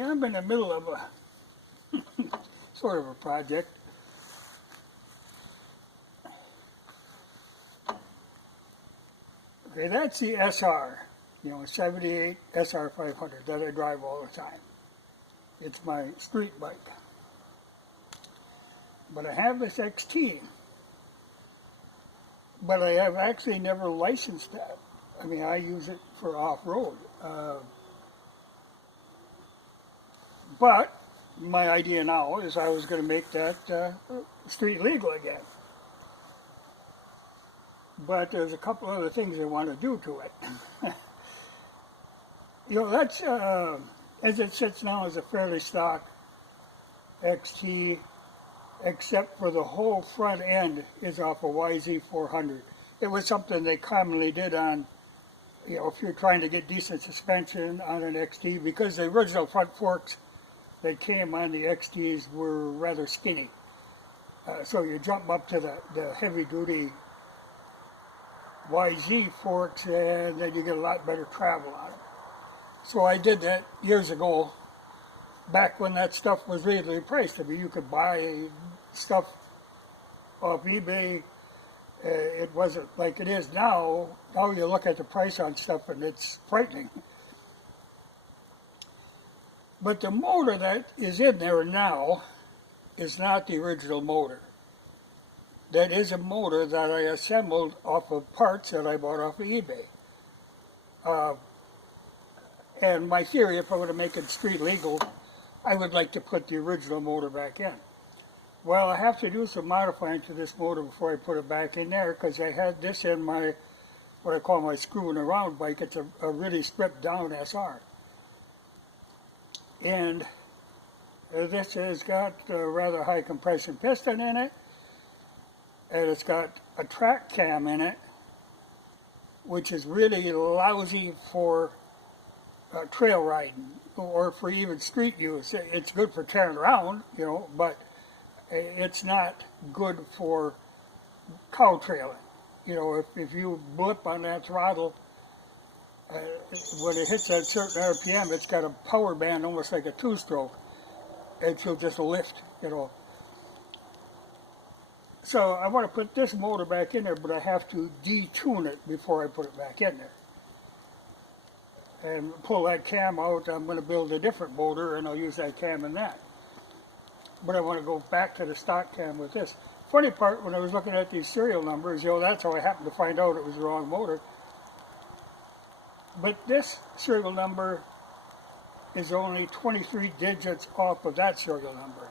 I'm in the middle of a sort of a project. Okay, that's the SR, 78 SR500 that I drive all the time. It's my street bike. But I have this XT, but I have actually never licensed that. I mean, I use it for off-road. But my idea now is I was going to make that street legal again. But there's a couple other things I want to do to it. That's, as it sits now, is a fairly stock XT, except for the whole front end is off a YZ400. It was something they commonly did on, if you're trying to get decent suspension on an XT, because the original front forks that came on the XTs were rather skinny. So you jump up to the heavy-duty YZ forks, and then you get a lot better travel on it. So I did that years ago, back when that stuff was reasonably priced. I mean, you could buy stuff off eBay. It wasn't like it is now. Now you look at the price on stuff and it's frightening. But the motor that is in there now is not the original motor. That is a motor that I assembled off of parts that I bought off of eBay. And my theory, if I were to make it street legal, I would like to put the original motor back in. Well, I have to do some modifying to this motor before I put it back in there, because I had this in my, what I call my screwing around bike. It's a really stripped down SR. And this has got a rather high compression piston in it, and it's got a track cam in it, which is really lousy for trail riding or for even street use. It's good for tearing around, but it's not good for cow trailing. If you blip on that throttle, when it hits that certain RPM, it's got a power band almost like a two-stroke, and she'll just lift, So I want to put this motor back in there, but I have to detune it before I put it back in there. And pull that cam out. I'm going to build a different motor, and I'll use that cam in that. But I want to go back to the stock cam with this. Funny part, when I was looking at these serial numbers, that's how I happened to find out it was the wrong motor. But this serial number is only 23 digits off of that serial number.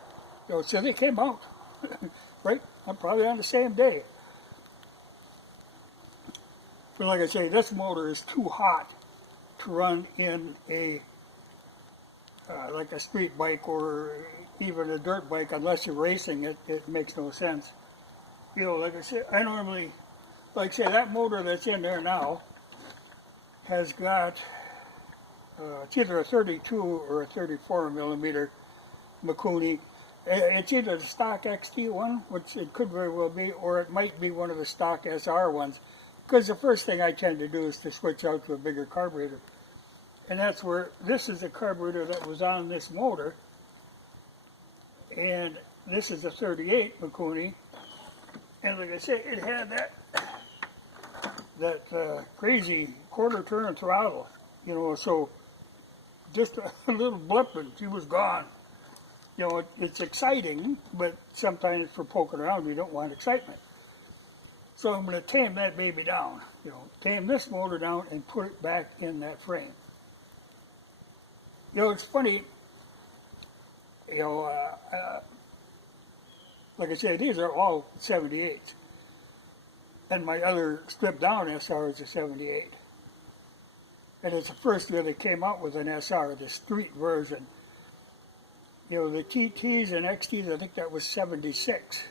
So they came out, right? I'm probably on the same day. But like I say, this motor is too hot to run in a like a street bike or even a dirt bike. Unless you're racing it, it makes no sense. Like I said, I normally, like say, that motor that's in there now has got it's either a 32 or a 34 millimeter Mikuni. It's either the stock XT one, which it could very well be, or it might be one of the stock SR ones. Because the first thing I tend to do is to switch out to a bigger carburetor. And that's where, this is the carburetor that was on this motor. And this is a 38 Mikuni. And like I say, it had that crazy quarter turn throttle. So just a little blip and she was gone. It's exciting, but sometimes for poking around, you don't want excitement. So I'm going to tame that baby down, tame this motor down and put it back in that frame. It's funny, like I say, these are all 78s. And my other stripped down SR is a 78. And it's the first year they came out with an SR, the street version. The TTs and XTs, I think that was 76.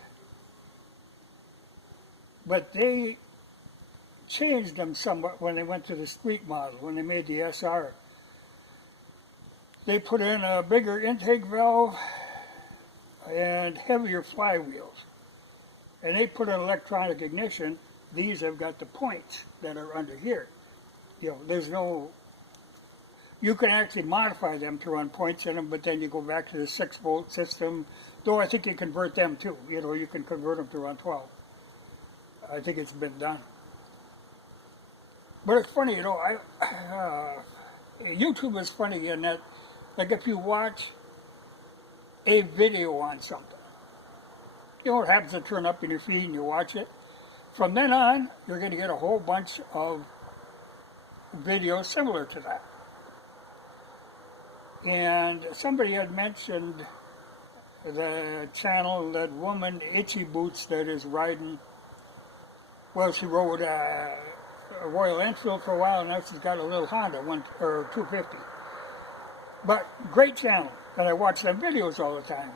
But they changed them somewhat when they went to the street model, when they made the SR. They put in a bigger intake valve and heavier flywheels. And they put in electronic ignition. These have got the points that are under here. There's no You can actually modify them to run points in them, but then you go back to the 6-volt system. Though I think you convert them too. You know, you can convert them to run 12. I think it's been done. But it's funny, you know, YouTube is funny in that, like if you watch a video on something, you know, it happens to turn up in your feed and you watch it. From then on, you're going to get a whole bunch of videos similar to that. And somebody had mentioned the channel, that woman, Itchy Boots, that is riding, well, she rode a Royal Enfield for a while, and now she's got a little Honda, 250. But great channel, and I watch them videos all the time.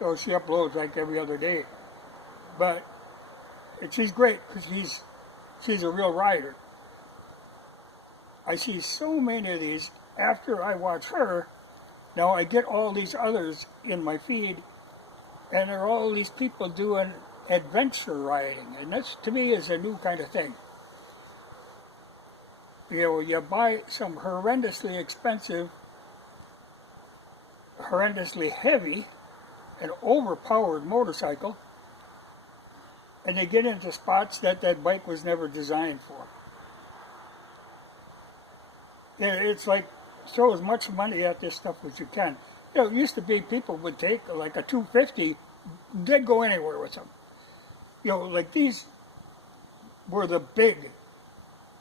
So she uploads like every other day. But she's great because she's a real rider. I see so many of these. After I watch her, now I get all these others in my feed, and there are all these people doing adventure riding, and this to me is a new kind of thing. You know, you buy some horrendously expensive, horrendously heavy, and overpowered motorcycle, and they get into spots that that bike was never designed for. It's like, throw as much money at this stuff as you can. You know, it used to be people would take like a 250, they'd go anywhere with them. You know, like these were the big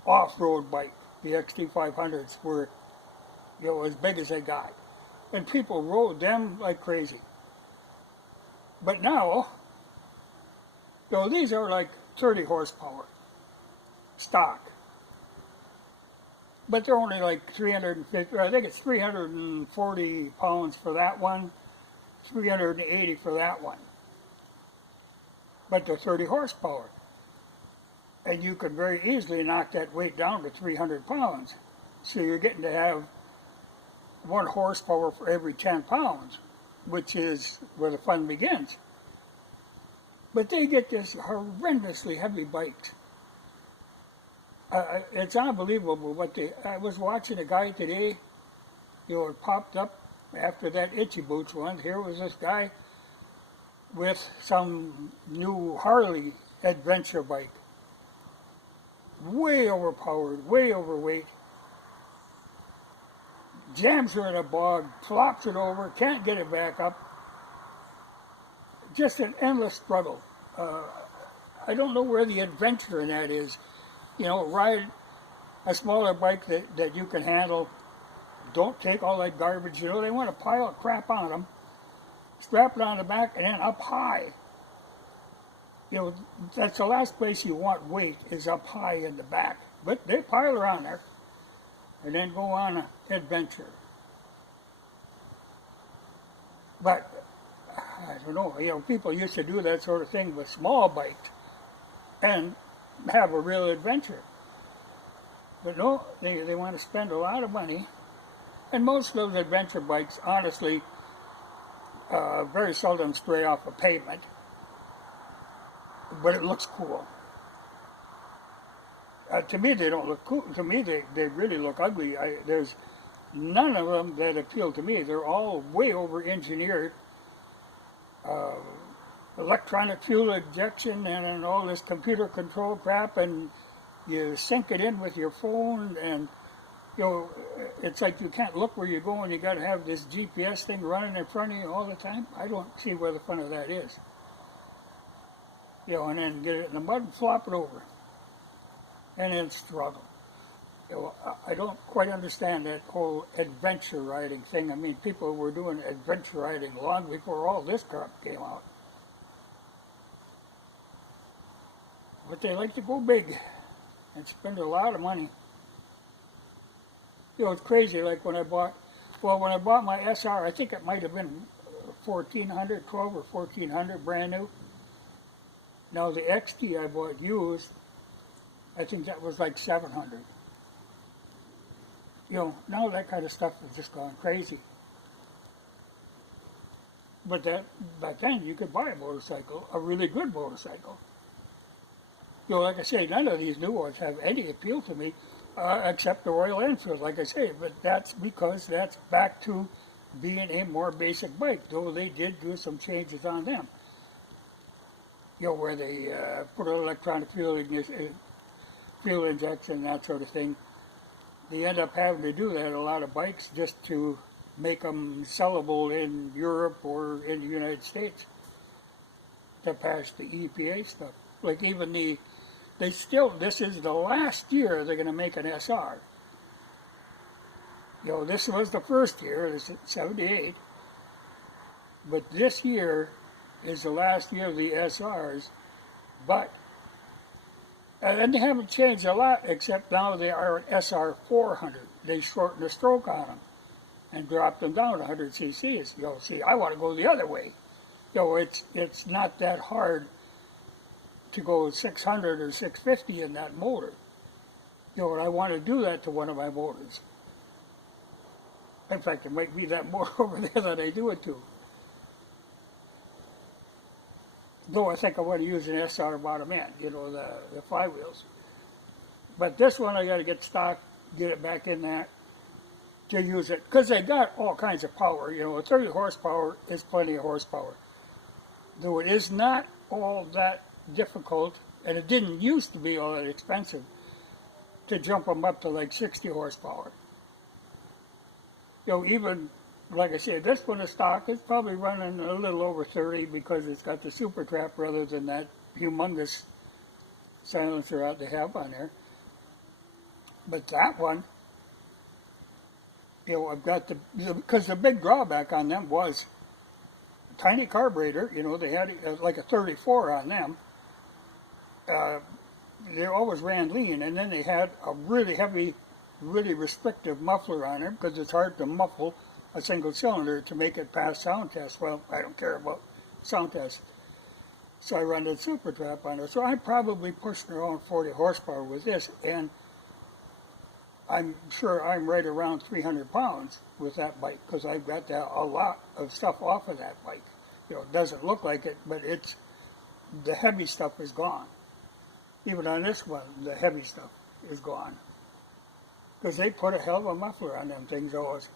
off-road bike. The XT500s were, you know, as big as they got. And people rode them like crazy. But now, you know, these are like 30 horsepower, stock. But they're only like 350, I think it's 340 pounds for that one, 380 for that one. But they're 30 horsepower. And you could very easily knock that weight down to 300 pounds. So you're getting to have 1 horsepower for every 10 pounds, which is where the fun begins. But they get this horrendously heavy bikes. It's unbelievable what they. I was watching a guy today, you know, it popped up after that Itchy Boots one. Here was this guy with some new Harley adventure bike. Way overpowered, way overweight. Jams her in a bog, flops it over, can't get it back up. Just an endless struggle. I don't know where the adventure in that is. You know, ride a smaller bike that you can handle. Don't take all that garbage. You know, they want to pile of crap on them, strap it on the back, and then up high. You know, that's the last place you want weight, is up high in the back. But they pile her on there, and then go on an adventure. But, I don't know, you know, people used to do that sort of thing with small bikes, and have a real adventure. But no, they want to spend a lot of money, and most of those adventure bikes, honestly, very seldom stray off a pavement, but it looks cool. To me, they don't look cool. To me, they really look ugly. There's none of them that appeal to me. They're all way over-engineered. Electronic fuel injection and all this computer control crap, and you sync it in with your phone, and you know, it's like you can't look where you're going. You got to have this GPS thing running in front of you all the time. I don't see where the fun of that is. You know, and then get it in the mud and flop it over, and then struggle. You know, I don't quite understand that whole adventure riding thing. I mean, people were doing adventure riding long before all this crap came out. But they like to go big and spend a lot of money. You know, it's crazy, like when I bought my SR, I think it might have been 1400, 12 or 1400, brand new. Now the XT I bought used, I think that was like 700. You know, now that kind of stuff has just gone crazy. But back then you could buy a motorcycle, a really good motorcycle. You know, like I say, none of these new ones have any appeal to me. except the Royal Enfield, like I say. But that's because that's back to being a more basic bike, though they did do some changes on them. You know, where they put an electronic fuel injection, that sort of thing. They end up having to do that, a lot of bikes, just to make them sellable in Europe or in the United States to pass the EPA stuff. Like even this is the last year they're going to make an SR. You know, this was the first year, this is 78, but this year is the last year of the SRs, but, and they haven't changed a lot, except now they are SR 400. They shortened the stroke on them and dropped them down to 100 cc's. You know, see, I want to go the other way. You know, it's not that hard to go 600 or 650 in that motor. You know, and I want to do that to one of my motors. In fact, it might be that motor over there that I do it to. Though I think I want to use an SR bottom end, you know, the 5 wheels. But this one I got to get stock, get it back in that to use it. Because they got all kinds of power. You know, 30 horsepower is plenty of horsepower. Though it is not all that difficult, and it didn't used to be all that expensive, to jump them up to like 60 horsepower. You know, even, like I said, this one is stock. It's probably running a little over 30 because it's got the super trap rather than that humongous silencer out they have on there. But that one, you know, I've got because the big drawback on them was tiny carburetor. You know, they had like a 34 on them. They always ran lean, and then they had a really heavy, really restrictive muffler on them because it's hard to muffle a single cylinder to make it pass sound test. Well, I don't care about sound test. So I run the super trap on it. So I'm probably pushing around 40 horsepower with this, and I'm sure I'm right around 300 pounds with that bike because I've got a lot of stuff off of that bike. You know, it doesn't look like it, but the heavy stuff is gone. Even on this one, the heavy stuff is gone. Because they put a hell of a muffler on them things always.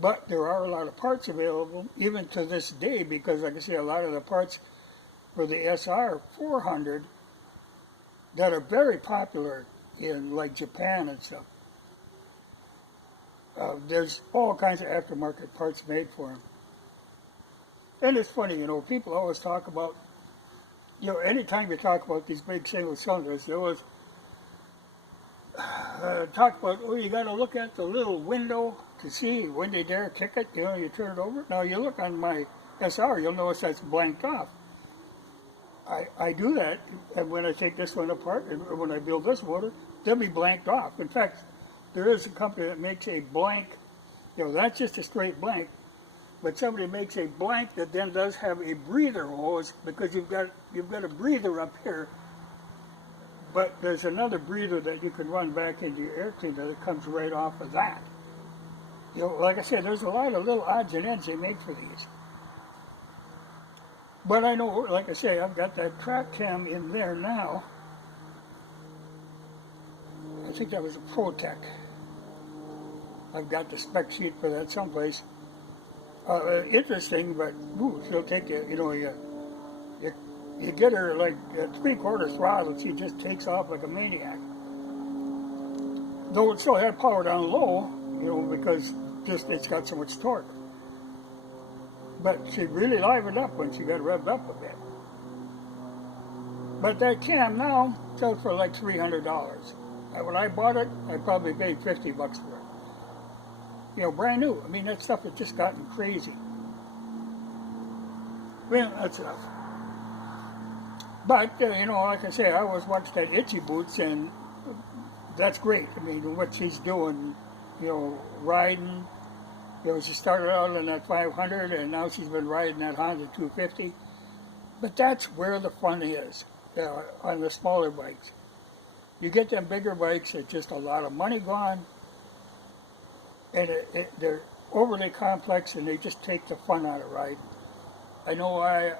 But there are a lot of parts available, even to this day, because like I say, a lot of the parts for the SR 400 that are very popular in like Japan and stuff. There's all kinds of aftermarket parts made for them. And it's funny, you know, people always talk about, you know, anytime you talk about these big single cylinders, they always talk about, oh, you got to look at the little window to see when they dare kick it, you know, you turn it over. Now you look on my SR, you'll notice that's blanked off. I do that, and when I take this one apart, and when I build this motor, they'll be blanked off. In fact, there is a company that makes a blank, you know, that's just a straight blank, but somebody makes a blank that then does have a breather hose, because you've got a breather up here, but there's another breather that you can run back into your air cleaner that comes right off of that. You know, like I said, there's a lot of little odds and ends they make for these. But I know, like I say, I've got that track cam in there now. I think that was a ProTech. I've got the spec sheet for that someplace. Interesting, but ooh, she'll take you, you know, you get her like at 3/4 throttle, she just takes off like a maniac. Though it still had power down low, you know, because just it's got so much torque. But she really livened up when she got revved up a bit. But that cam now sells for like $300. When I bought it, I probably paid $50 for it. You know, brand new. I mean, that stuff has just gotten crazy. Well, that's enough. But, you know, like I say, I always watched that Itchy Boots, and that's great. I mean, what she's doing, you know, riding. You know, she started out in that 500, and now she's been riding that Honda 250. But that's where the fun is, on the smaller bikes. You get them bigger bikes, it's just a lot of money gone, and they're overly complex, and they just take the fun out of riding. I know I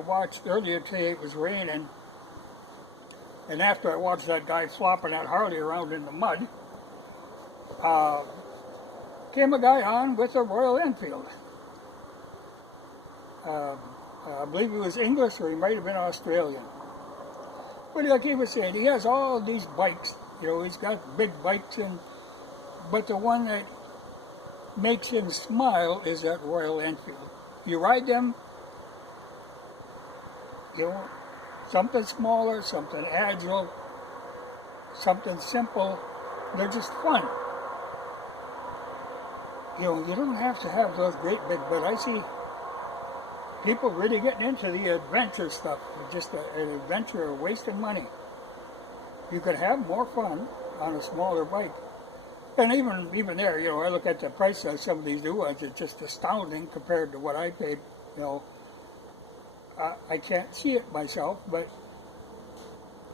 watched earlier today, it was raining, And after I watched that guy flopping that Harley around in the mud, came a guy on with a Royal Enfield. I believe he was English or he might have been Australian. But like he was saying, he has all these bikes. You know, he's got big bikes, but the one that makes him smile is that Royal Enfield. You ride them, you know, something smaller, something agile, something simple. They're just fun. You know, you don't have to have those great big, but I see people really getting into the adventure stuff. Just an adventure of wasting money. You could have more fun on a smaller bike. And even there, you know, I look at the price of some of these new ones, it's just astounding compared to what I paid. You know, I can't see it myself, but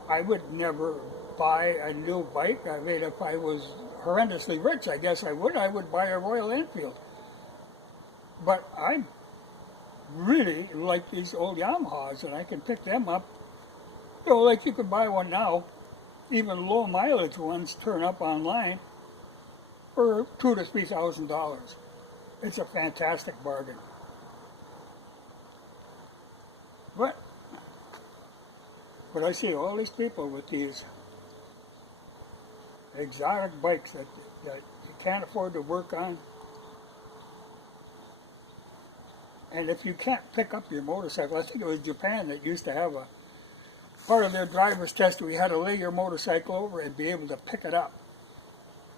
I would never buy a new bike. I mean, if I was horrendously rich, I guess I would buy a Royal Enfield. But I really like these old Yamahas, and I can pick them up. You know, like you could buy one now, even low mileage ones turn up online for $2,000 to $3,000. It's a fantastic bargain. But I see all these people with these exotic bikes that you can't afford to work on. And if you can't pick up your motorcycle, I think it was Japan that used to have a part of their driver's test where you had to lay your motorcycle over and be able to pick it up.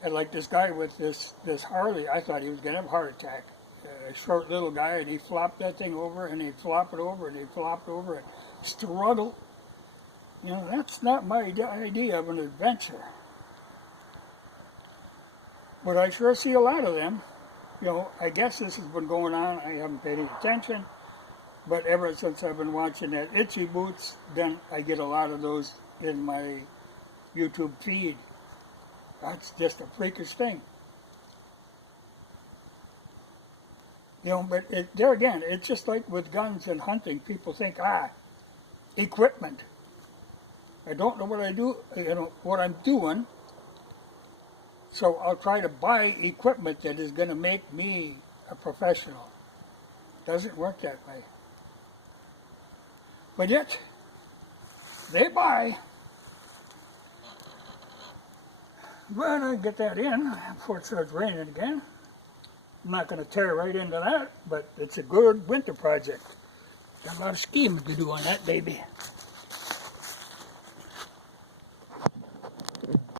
And like this guy with this Harley, I thought he was going to have a heart attack. A short little guy, and he flopped that thing over, and he'd flop it over, and he'd flop it over, and struggle. You know, that's not my idea of an adventure. But I sure see a lot of them. You know, I guess this has been going on. I haven't paid any attention. But ever since I've been watching that Itchy Boots, then I get a lot of those in my YouTube feed. That's just a freakish thing. You know, but there again, it's just like with guns and hunting. People think, equipment. I don't know what I do, you know, what I'm doing. So I'll try to buy equipment that is going to make me a professional. Doesn't work that way. But yet, they buy. But I get that in before it starts raining again. I'm not going to tear right into that, but it's a good winter project. Got a lot of scheming to do on that baby.